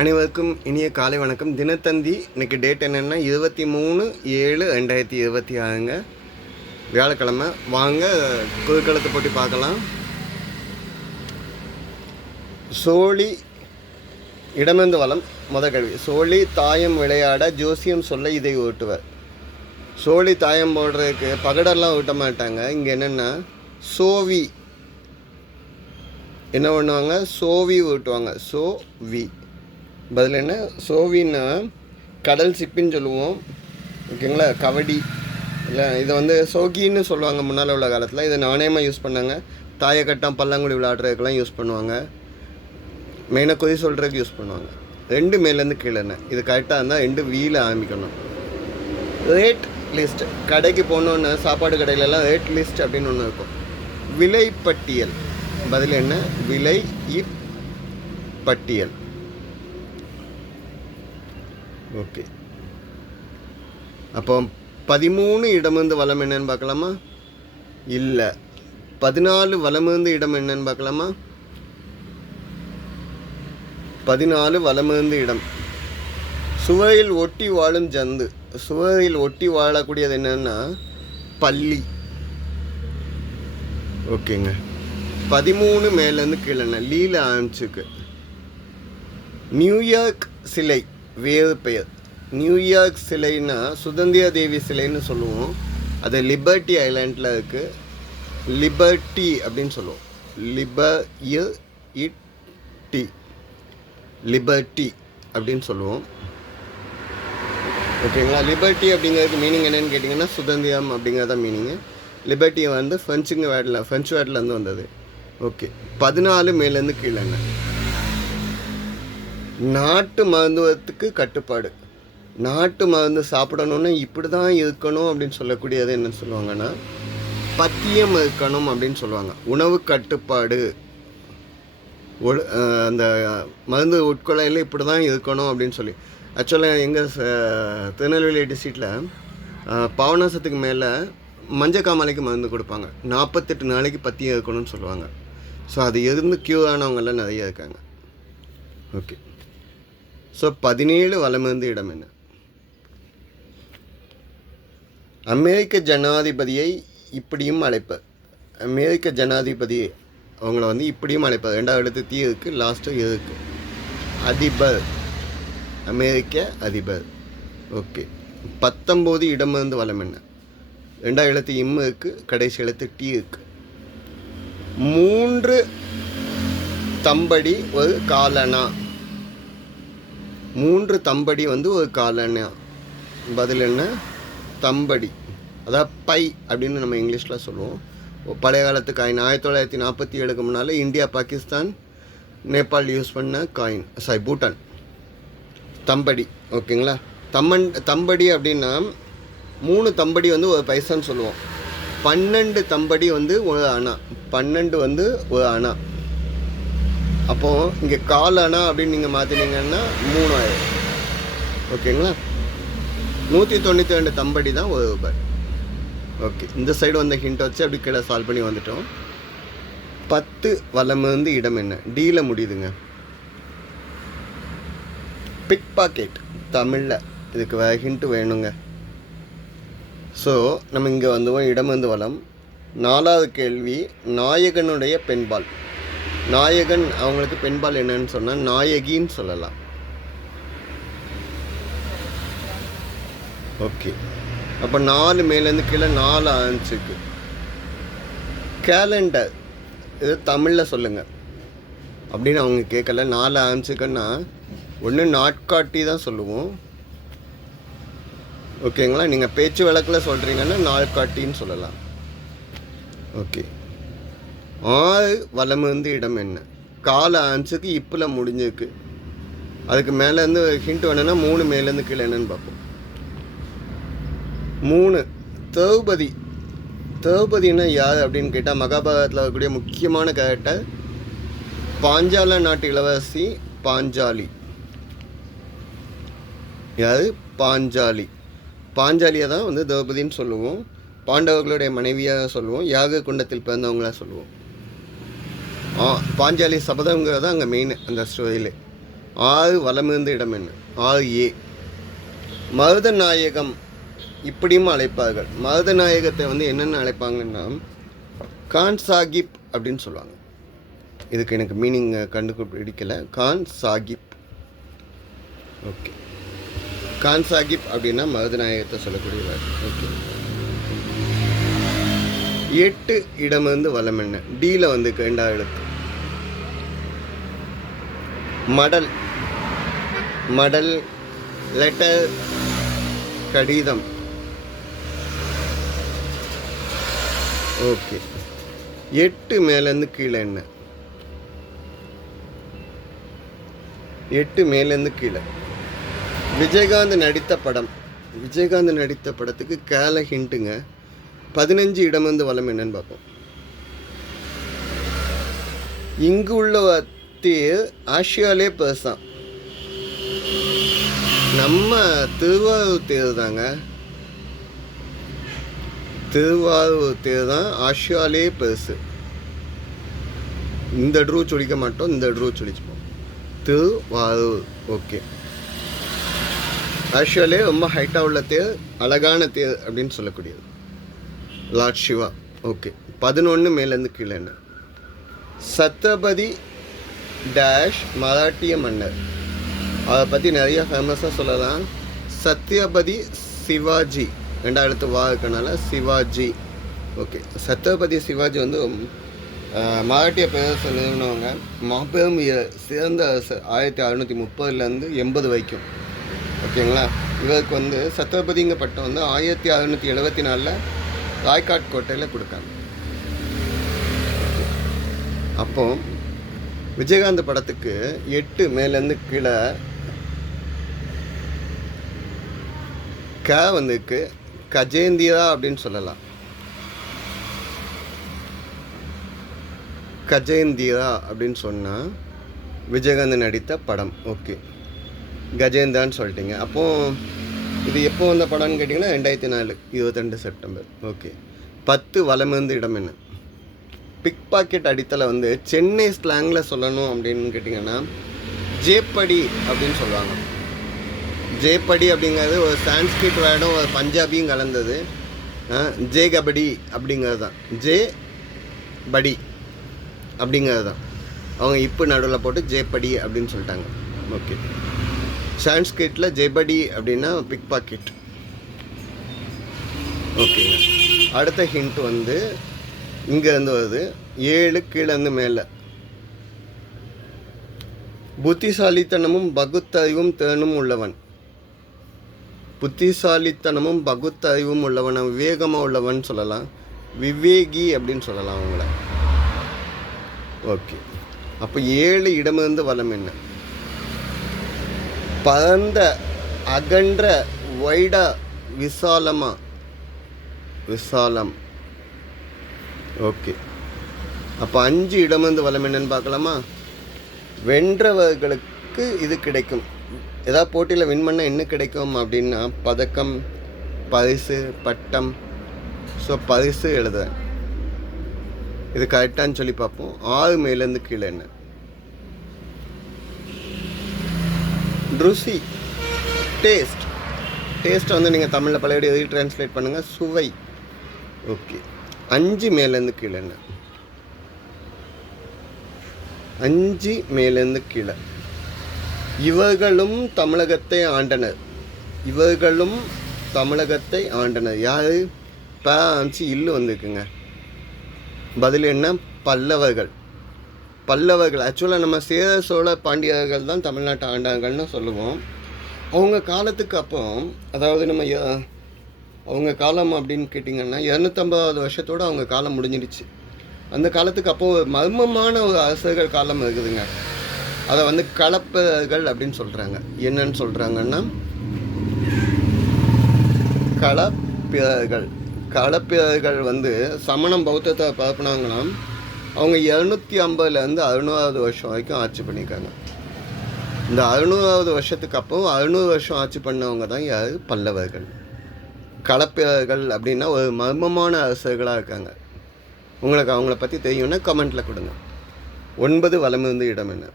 அனைவருக்கும் இனிய காலை வணக்கம். தினத்தந்தி இன்றைக்கி டேட் என்னென்னா 23/7/2026ங்க, வியாழக்கிழமை. வாங்க குறுக்களத்தை போட்டி பார்க்கலாம். சோழி இடமிருந்து வளம். முத கேள்வி, சோழி தாயம் விளையாட ஜோசியம் சொல்ல இதை ஓட்டுவர். சோழி தாயம் போடுறதுக்கு பகடெல்லாம் ஊட்ட மாட்டாங்க. இங்கே என்னென்னா சோவி என்ன பண்ணுவாங்க, சோவி ஊட்டுவாங்க. சோவி பதில் என்ன? சோவின்னா கடல் சிப்பின்னு சொல்லுவோம், ஓகேங்களா? கபடி இல்லை, இதை வந்து சோகின்னு சொல்லுவாங்க முன்னால் உள்ள காலத்தில். இதை நாணயமாக யூஸ் பண்ணாங்க. தாயக்கட்டம் பல்லாங்குழி விளையாடுறதுக்கெல்லாம் யூஸ் பண்ணுவாங்க. மெயினாக கொதி சொல்கிறதுக்கு யூஸ் பண்ணுவாங்க. 2 மேலேருந்து கீழே. இது கரெக்டாக இருந்தால் 2 வீல ஆரம்பிக்கணும். Rate list. கடைக்கு போனோன்னு சாப்பாடு கடையிலலாம் ரேட் லிஸ்ட் அப்படின்னு ஒன்று இருக்கும். விலைப்பட்டியல் பதில் என்ன? விலை பட்டியல். ஓகே, அப்போ 13 இடமிருந்து வளம் என்னன்னு பார்க்கலாமா? இல்லை. 14 வலமிருந்து இடம் என்னன்னு பார்க்கலாமா? 14 வலமிருந்து இடம். சுவையில் ஒட்டி வாழும் ஜந்து. சுவையில் ஒட்டி வாழக்கூடியது என்னன்னா பள்ளி. ஓகேங்க. 13 மேலேருந்து கீழே லீல ஆரம்பிச்சுக்கு. நியூயார்க் சிலை வேறு பெயர். நியூயார்க் சிலைன்னா சுதந்திர தேவி சிலைன்னு சொல்லுவோம். அது லிபர்ட்டி ஐலாண்டில் இருக்குது. லிபர்ட்டி அப்படின்னு சொல்லுவோம். லிபர்ட்டி அப்படின்னு சொல்லுவோம், ஓகேங்களா? லிபர்ட்டி அப்படிங்கிறதுக்கு மீனிங் என்னென்னு கேட்டிங்கன்னா சுதந்திரம் அப்படிங்கிறத மீனிங்கு. லிபர்ட்டியை வந்து ஃப்ரெஞ்சு வேர்ட்லேருந்து வந்தது. ஓகே. 14 மேலேருந்து கீழே. நாட்டு மருந்துவத்துக்கு கட்டுப்பாடு. நாட்டு மருந்து சாப்பிடணுன்னா இப்படி தான் இருக்கணும் அப்படின்னு சொல்லக்கூடியது என்னன்னு சொல்லுவாங்கன்னா பத்தியம் இருக்கணும் அப்படின்னு சொல்லுவாங்க. உணவு கட்டுப்பாடு. அந்த மருந்து உட்கொள்ளையில் இப்படி தான் இருக்கணும் அப்படின்னு சொல்லி. ஆக்சுவலாக எங்கள் திருநெல்வேலி டிஸ்ட்ரிக்டில் பாவநாசத்துக்கு மேலே மஞ்சக்காமலைக்கு மருந்து கொடுப்பாங்க. 48 நாளைக்கு பத்தியம் இருக்கணும்னு சொல்லுவாங்க. ஸோ அது இருந்து க்யூர் ஆனவங்கெல்லாம் நிறைய இருக்காங்க. ஓகே. ஸோ 17 வலமிருந்து இடம் என்ன? அமெரிக்க ஜனாதிபதியை இப்படியும் அழைப்பர். அமெரிக்க ஜனாதிபதி அவங்கள வந்து இப்படியும் அழைப்பர். 2வது எழுத்து தீ இருக்குது, லாஸ்ட்டு இருக்கு. அதிபர். அமெரிக்க அதிபர். ஓகே. 19 இடமிருந்து வலம் என்ன? 2வது எழுத்து இம் இருக்குது, கடைசி எழுத்து டீ இருக்குது. 3 தம்படி ஒரு காலனா. 3 தம்படி வந்து ஒரு காலனா. பதில் என்ன? தம்படி. அதாவது பை அப்படின்னு நம்ம இங்கிலீஷில் சொல்லுவோம். பழைய காலத்து காயின். 1947க்கு முன்னால் இந்தியா, பாகிஸ்தான், நேபாள் யூஸ் பண்ண காயின். பூட்டான். தம்படி. ஓகேங்களா? தம்படி அப்படின்னா 3 தம்படி வந்து ஒரு பைசான்னு சொல்லுவோம். 12 தம்படி வந்து ஒரு அணா. 12 வந்து ஒரு அணா. அப்போது இங்கே கால் அணா அப்படின்னு நீங்கள் மாற்றினீங்கன்னா 3000. ஓகேங்களா? 192 தம்படி தான் ஒரு ரூபாய். ஓகே. இந்த சைடு வந்த ஹிண்ட் வச்சு அப்படி கீழே சால்வ் பண்ணி வந்துட்டோம். 10 வலமிருந்து இடம் என்ன? டீல முடியுதுங்க. பிக் பாக்கெட் தமிழில். இதுக்கு வேறு ஹிண்ட்டு வேணுங்க. ஸோ நம்ம இங்கே வந்துவோம் இடமிருந்து வலம். 4வது கேள்வி, நாயகனுடைய பெண்பால். நாயகன் அவங்களுக்கு பெண்பால் என்னன்னு சொன்னால் நாயகின்னு சொல்லலாம். ஓகே. அப்போ 4 மேலேருந்து கீழே 4 ஆரம்பிச்சிருக்கு. கேலண்டர். இது தமிழில் சொல்லுங்கள் அப்படின்னு அவங்க கேட்கல. 4 ஆரம்பிச்சிருக்குன்னா ஒன்று நாட்காட்டி தான் சொல்லுவோம், ஓகேங்களா? நீங்கள் பேச்சு வழக்கில் சொல்கிறீங்கன்னா நாட்காட்டின்னு சொல்லலாம். ஓகே. 6 வலமிருந்து இடம் என்ன? கால ஆன்ஸுக்கு இப்பில் முடிஞ்சிருக்கு. அதுக்கு மேலேருந்து ஹிண்ட் வேணுன்னா 3 மேலேருந்து கீழே என்னன்னு பார்ப்போம். 3 திரௌபதி. திரௌபதினா யார் அப்படின்னு கேட்டால் மகாபாரதத்தில் வரக்கூடிய முக்கியமான கேரக்டர். பாஞ்சால நாட்டு இளவரசி பாஞ்சாலி. யார்? பாஞ்சாலி. பாஞ்சாலியை தான் வந்து திரௌபதின்னு சொல்லுவோம். பாண்டவர்களுடைய மனைவியாக சொல்லுவோம். யாக குண்டத்தில் பிறந்தவங்களாக சொல்லுவோம். பாஞ்சாலி சபதங்கிறது தான் அங்கே மெயின் அந்த ஸ்டோரியில். 6 வலமிருந்து இடம் என்ன? 6A. மருதநாயகம் இப்படியும் அழைப்பார்கள். மருதநாயகத்தை வந்து என்னென்னு அழைப்பாங்கன்னா கான் சாகிப் அப்படின்னு சொல்லுவாங்க. இதுக்கு எனக்கு மீனிங் கண்டுபிடிக்கல. கான் சாகிப். ஓகே, கான் சாகிப் அப்படின்னா மருதநாயகத்தை சொல்லக்கூடிய வார்த்தை. ஓகே. 8 இடமிருந்து வலம் என்ன? டீல வந்து 2 எழுத்து. மடல். மடல், லெட்டர், கடிதம். ஓகே. 8 மேலேருந்து கீழே என்ன? 8 மேலேருந்து கீழே. விஜயகாந்த் நடித்த படம். விஜயகாந்த் நடித்த படத்துக்கு கேல ஹிண்ட்டுங்க. 15 இடமிருந்து வலம் என்னன்னு பார்ப்போம். இங்கு உள்ள தேர் ஆசியாலே பெருசான். நம்ம திருவாரூர் தேர் தாங்க. திருவாரூர் தேர் தான் ஆசியாலே பெருசு. இந்த ட்ரூ சொல்லிக்க மாட்டோம், இந்த ட்ரூ சொல்லிச்சுப்போம். திருவாரூர். ஓகே. ஆசியாலே ரொம்ப ஹைட்டாக உள்ள தேர், அழகான தேர் அப்படின்னு சொல்லக்கூடியது லார்ட் சிவா. ஓகே. 11 மேலேருந்து கீழே என்ன? சத்ரபதி டேஷ் மராட்டிய மன்னர். அதை பற்றி நிறைய ஃபேமஸாக சொல்லலாம். சத்ரபதி சிவாஜி 2 எழுத்து வா இருக்கனால சிவாஜி. ஓகே. சத்ரபதி சிவாஜி வந்து மராட்டிய பேரரசை நிறுவனவங்க. மாபெரும் சிறந்த அரசர். 1630 80 வரைக்கும். ஓகேங்களா. இவருக்கு வந்து சத்ரபதிங்க பட்டம் வந்து 1674 ராய்காட் கோட்டையில் கொடுக்காங்க. அப்போ விஜயகாந்த் படத்துக்கு 8 மேலேருந்து கீழே வந்துருக்கு. கஜேந்திரா அப்படின்னு சொல்லலாம். கஜேந்திரா அப்படின்னு சொன்னால் விஜயகாந்த் நடித்த படம். ஓகே. கஜேந்திரான்னு சொல்லிட்டீங்க. அப்போது இது எப்போ வந்த படம்னு கேட்டிங்கன்னா 2004 22 செப்டம்பர். ஓகே. 10 வலமிருந்து இடம் என்ன? பிக் பாக்கெட் அடித்தலை வந்து சென்னை ஸ்லாங்கில் சொல்லணும் அப்படின்னு கேட்டிங்கன்னா ஜேப்படி அப்படின்னு சொல்லுவாங்க. ஜேப்படி அப்படிங்கிறது ஒரு சான்ஸ்கிரிட் வேர்டும் ஒரு பஞ்சாபியும் கலந்தது. ஜே கபடி அப்படிங்கிறது தான். ஜே படி அப்படிங்கிறது தான். அவங்க இப்போ நடுவில் போட்டு ஜேப்படி அப்படின்னு சொல்லிட்டாங்க. ஓகே. சான்ஸ்கிரிட்டில் ஜேபடி அப்படின்னா பிக் பாக்கெட். ஓகேங்க. அடுத்த ஹிண்ட் வந்து இங்கேருந்து வருது. 7 கீழேருந்து மேலே. புத்திசாலித்தனமும் பகுத்தறிவும் திறனும் உள்ளவன். புத்திசாலித்தனமும் பகுத்தறிவும் உள்ளவன், விவேகமாக உள்ளவன் சொல்லலாம். விவேகி அப்படின்னு சொல்லலாம் அவங்கள. ஓகே. அப்போ 7 இடமிருந்து வலம் என்ன? பரந்த, அகன்ற, வைடா, விசாலமா. விசாலம். ஓகே. அப்போ 5 இடமிருந்து வலம் என்னன்னு பார்க்கலாமா? வென்றவர்களுக்கு இது கிடைக்கும். ஏதாவது போட்டியில் வின் பண்ணால் என்ன கிடைக்கும் அப்படின்னா பதக்கம், பரிசு, பட்டம். ஸோ பரிசு எழுதுறேன். இது கரெக்டான்னு சொல்லி பார்ப்போம். 6 மேலேருந்து கீழே என்ன? ருசி, டேஸ்ட். டேஸ்ட்டை வந்து நீங்கள் தமிழில் பழையபடி எது ட்ரான்ஸ்லேட் பண்ணுங்கள், சுவை. ஓகே. 5 மேலேருந்து கீழே என்ன? 5 மேலேருந்து கீழே. இவர்களும் தமிழகத்தை ஆண்டனர். இவர்களும் தமிழகத்தை ஆண்டனர். யார்? ஆச்சு இல்லு வந்துருக்குங்க. பதில் என்ன? பல்லவர்கள். பல்லவர்கள். ஆக்சுவலாக நம்ம சேர சோழ பாண்டியர்கள் தான் தமிழ்நாட்டை ஆண்டாங்கள்னு சொல்லுவோம். அவங்க காலத்துக்கு அப்போ, அதாவது நம்ம அவங்க காலம் அப்படின்னு கேட்டிங்கன்னா 250 வருஷத்தோடு அவங்க காலம் முடிஞ்சிடுச்சு. அந்த காலத்துக்கு அப்போது மர்மமான ஒரு அரசர்கள் காலம் இருக்குதுங்க. அதை வந்து களப்பிரர்கள் அப்படின்னு சொல்கிறாங்க. என்னன்னு சொல்கிறாங்கன்னா களப்பிரர்கள். களப்பிரர்கள் வந்து சமணம் பௌத்தத்தை பரப்புனாங்களாம். அவங்க 250லேருந்து 600வது வருஷம் வரைக்கும் ஆட்சி பண்ணியிருக்காங்க. இந்த 600வது வருஷத்துக்கு அப்போ 600 வருஷம் ஆட்சி பண்ணவங்க தான் யார்? பல்லவர்கள். களப்பிரர்கள் அப்படின்னா ஒரு மர்மமான அரசர்களாக இருக்காங்க. உங்களுக்கு அவங்கள பற்றி தெரியும்னா கமெண்ட்டில் கொடுங்க. 9 வலமிருந்து இடம் என்ன?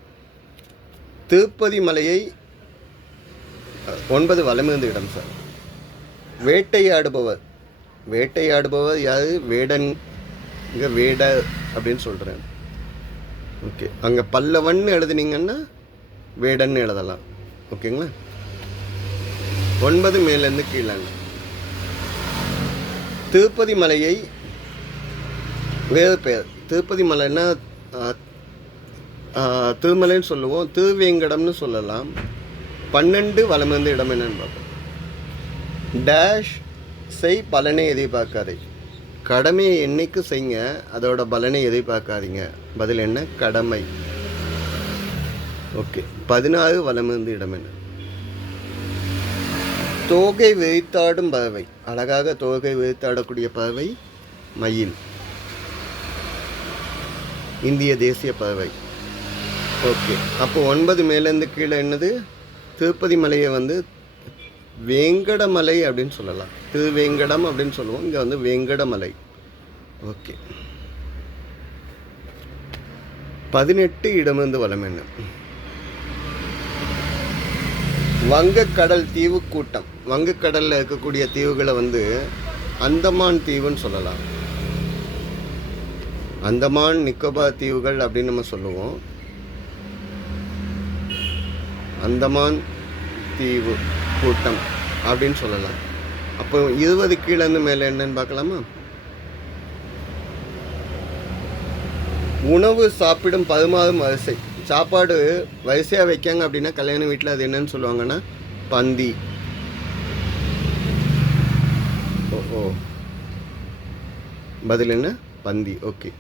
திருப்பதி மலையை 9 வலமிருந்து இடம் சார். வேட்டையாடுபவர் யாரு? வேடன். இங்கே வேட அப்படின்னு சொல்கிறேன். ஓகே, அங்கே பல்லவன் எழுதுனீங்கன்னா வேடன் எழுதலாம். ஓகேங்களா? 9 மேலேருந்து கீழாங்க. திருப்பதி மலையை வேறு பெயர். திருப்பதி மலைன்னா திருமலைன்னு சொல்லுவோம், திருவேங்கடம்னு சொல்லலாம். 12 வலமிருந்து இடம் என்னன்னு பார்ப்போம். டேஷ் செய் பலனை எதிர்பார்க்காதே. கடமையை என்னைக்கு செய்யுங்க, அதோட பலனை எதிர்பார்க்காதீங்க. பதில் என்ன? கடமை. ஓகே, 16 வலமிருந்து இடம் என்ன? தோகை விரித்தாடும் பறவை. அழகாக தோகை விரித்தாடக்கூடிய பறவை மயில். இந்திய தேசிய பறவை. ஓகே, அப்போ 9 மேலேருந்து கீழே என்னது? திருப்பதி மலையை வந்து வேங்கடமலை அப்படின்னு சொல்லலாம். திருவேங்கடம் அப்படின்னு சொல்லுவோம், இங்கே வந்து வேங்கடமலை. ஓகே, 18 இடமிருந்து வலம் என்ன? வங்கக்கடல் தீவு கூட்டம். வங்கக்கடலில் இருக்கக்கூடிய தீவுகளை வந்து அந்தமான் தீவுன்னு சொல்லலாம். அந்தமான் நிக்கோபார் தீவுகள் அப்படின்னு நம்ம சொல்லுவோம். அந்தமான் தீவு கூட்டம் அப்படின்னு சொல்லலாம். அப்போ 20 கீழேருந்து மேலே என்னன்னு பார்க்கலாமா? உணவு சாப்பிடும் பரிமாறும் வரிசை. சாப்பாடு வரிசையாக வைக்காங்க அப்படின்னா கல்யாண வீட்டில் அது என்னன்னு சொல்லுவாங்கன்னா பந்தி. ஓ, பதில் என்ன? பந்தி. ஓகே,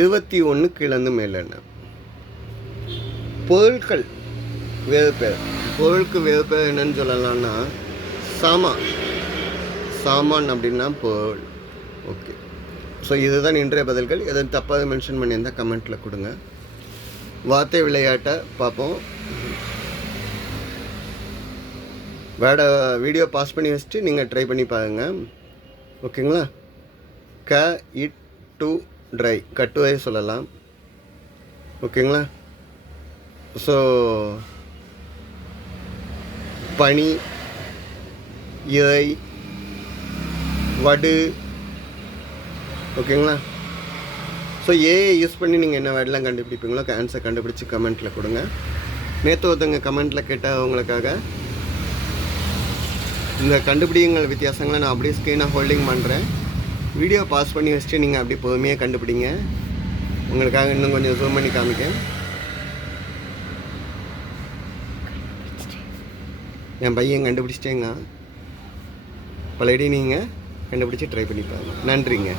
21 கீழேருந்து மேலே என்ன? பொருட்கள் வேறு பேர். பொருளுக்கு வேறு பேர் என்னன்னு சொல்லலாம்னா சாமான் அப்படின்னா பொருள். ஓகே, ஸோ இதுதான் இன்றைய பதில்கள். எதுவும் தப்பாக மென்ஷன் பண்ணியிருந்தால் கமெண்ட்டில் கொடுங்க. வார்த்தை விளையாட்டை பார்ப்போம். வீடியோ பாஸ் பண்ணி வச்சுட்டு நீங்கள் ட்ரை பண்ணி பாருங்கள். ஓகேங்களா? இட் டு ட்ரை, கட்டுரை சொல்லலாம். ஓகேங்களா? ஸோ பனி, இறை, வடு. ஓகேங்களா? ஸோ ஏஐ யூஸ் பண்ணி நீங்கள் என்ன வேர்டெலாம் கண்டுபிடிப்பீங்களோ ஆன்சர் கண்டுபிடிச்சி கமெண்ட்டில் கொடுங்க. நேற்று ஒருத்தவங்க கமெண்ட்டில் கேட்டால் அவங்களுக்காக இந்த கண்டுபிடிங்கள் வித்தியாசங்களை நான் அப்படியே ஸ்க்ரீனாக ஹோல்டிங் பண்ணுறேன். வீடியோ பாஸ் பண்ணி வச்சுட்டு நீங்கள் அப்படியே பொறுமையாக கண்டுபிடிங்க. உங்களுக்காக இன்னும் கொஞ்சம் ஜூம் பண்ணி காமிக்க. என் பையன் கண்டுபிடிச்சிட்டேங்க. பழையடி நீங்கள் கண்டுபிடிச்சி ட்ரை பண்ணி பாருங்கள். நன்றிங்க.